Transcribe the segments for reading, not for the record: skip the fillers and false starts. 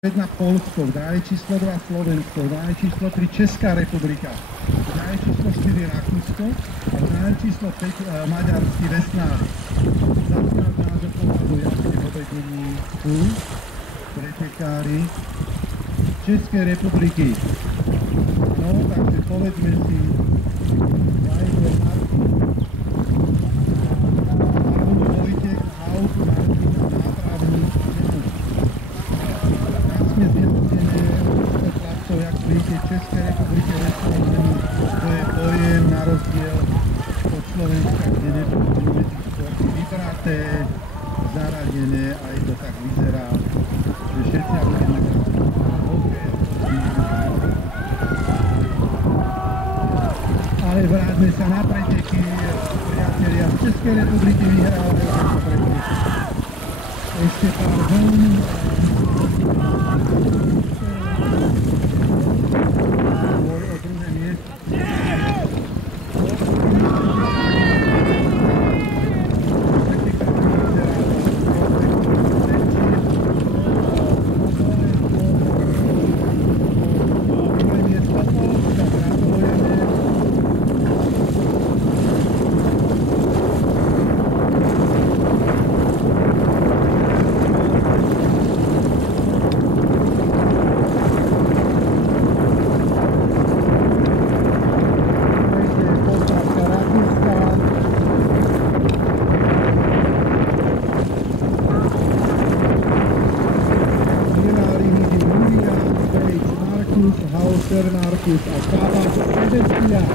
1 Polsko, dále číslo 2 Slovensko, dále číslo 3 Česká republika, dále číslo 4 Rakúsko a dále číslo 5 maďarský Vesnári. Zatiaľ nášho pohľadu jasne pobedení sú pretekári Českej republiky. No, takže povedzme si Vajgo Martin. Martin Vojtek, Haug, Martin a nápravný Janu. Krásne zjednotené chlapcov, jak príde Českej republike Vesnári. To je pojem na rozdiel od Slovenska, kde nebudú medzi sporty vybraté, zaradené, aj to tak vyzerá, že všetci budeme ale vráťme sa na preteky, priatelia z Českej republiky vyhrávajú tento pretek. Ešte pár vln. Boj o druhé miesto. Markus a Káva Sebastian.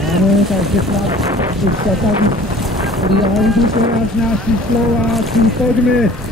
Áno, takže chlap, už sa tak jdu teraz naši Slováci, poďme.